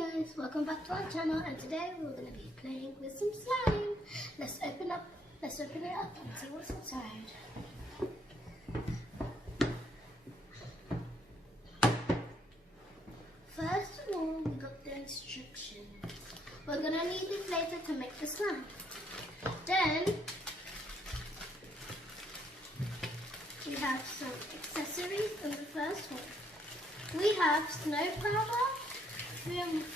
guys, welcome back to our channel, and today we're going to be playing with some slime. Let's open it up and see what's inside. First of all, we got the instructions. We're going to need this later to make the slime. Then we have some accessories in the first one. We have snow powder,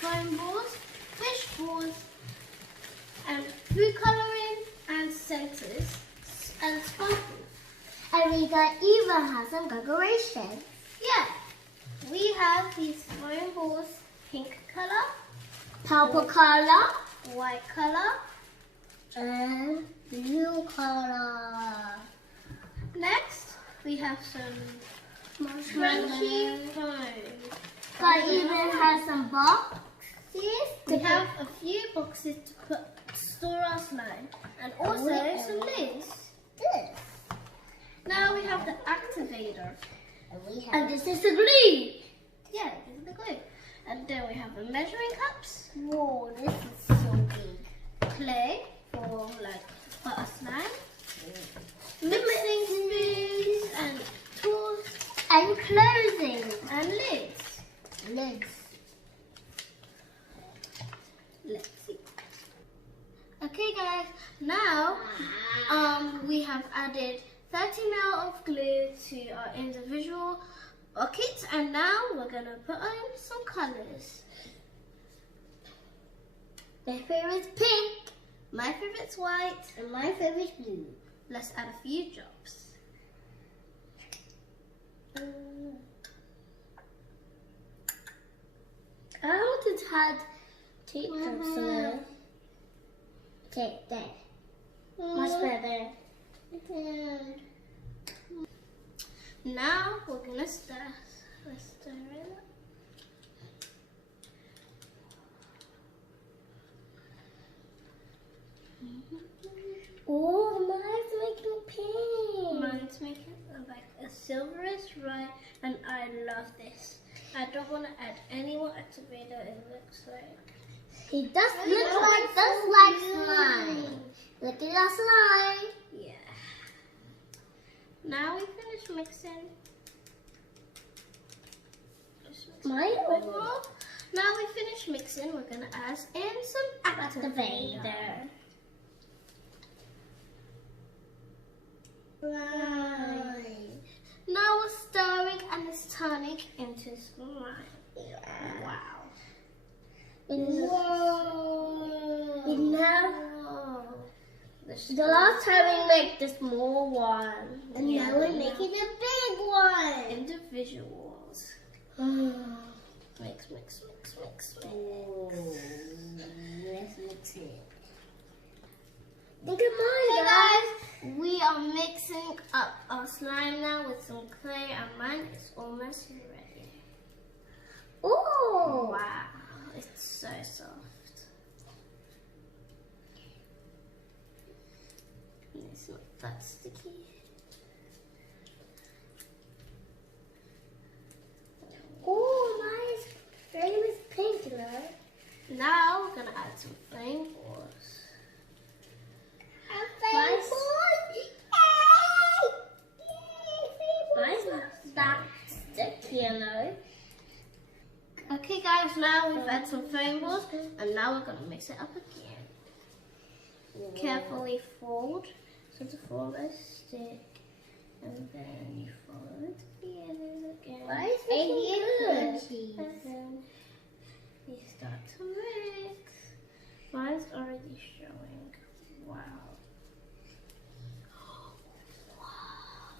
foam balls, fish balls, and food colouring and centres and sparkles. And we even have some decorations. Yeah, we have these foam balls, pink colour, Purple color white colour, and blue color. Next, we have some crunchy foam. But even has some boxes. We have a few boxes to store our slime, and also some lids. This. Now we have the activator. And this is the glue. Yeah, this is the glue. And then we have the measuring cups, Whoa, this is so big. clay for a slime, mixing spoons and tools, And clothing. and lids. Lids. Let's see. Okay guys, now we have added 30 ml of glue to our individual buckets, and now we're going to put on some colours. My favorite's pink. My favourite's white. And my favorite's blue. Let's add a few drops. I want it had teardrops on it. Okay, there. Much better. Now we're gonna stir. Let's stir it up. Oh, mine's making pink. Mine's making like a silverish red, and I love this. I don't want to add any more activator. It looks like It does look like slime. Look at that slime. yeah. Now we finish mixing. Just mix Mine it a bit or- more. Now we finish mixing. We're gonna add in some activator. Slime. Now we're stirring and it's turning into slime. Wow. Whoa. And now, Oh. the last time we made the small one. And Yeah, now we're but making the big one. Individuals. Mix, mix, mix, mix, mix. Let's mix it. Look at mine, Hey guys. guys, we are mixing up our slime now with some clay, and mine is almost ready. Oh. Wow, it's so soft. And it's not that sticky. Oh, mine's famous pink, you know. Now we're gonna add some flame balls. Mine's not that sticky, you know. Okay guys, now we've added some foam balls, and now we're gonna mix it up again. Carefully fold so to form a stick, and then you fold it together again. Why is it good? And then you start to mix. Mine's already showing. Wow.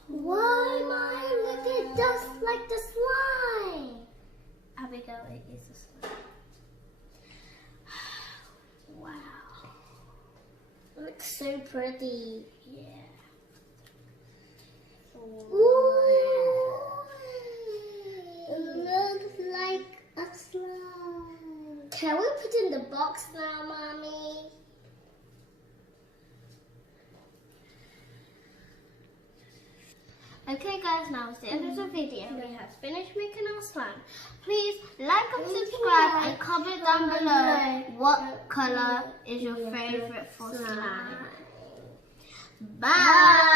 Why mine look at just like the slime? Abigail, it is a slime. Wow. It looks so pretty. Yeah. Ooh. It looks like a slime. Can we put in the box now, Mommy? Okay guys, now it's the end of the video. We have finished making our slime. Please like and subscribe and comment down below what colour is your favourite for slime. Bye!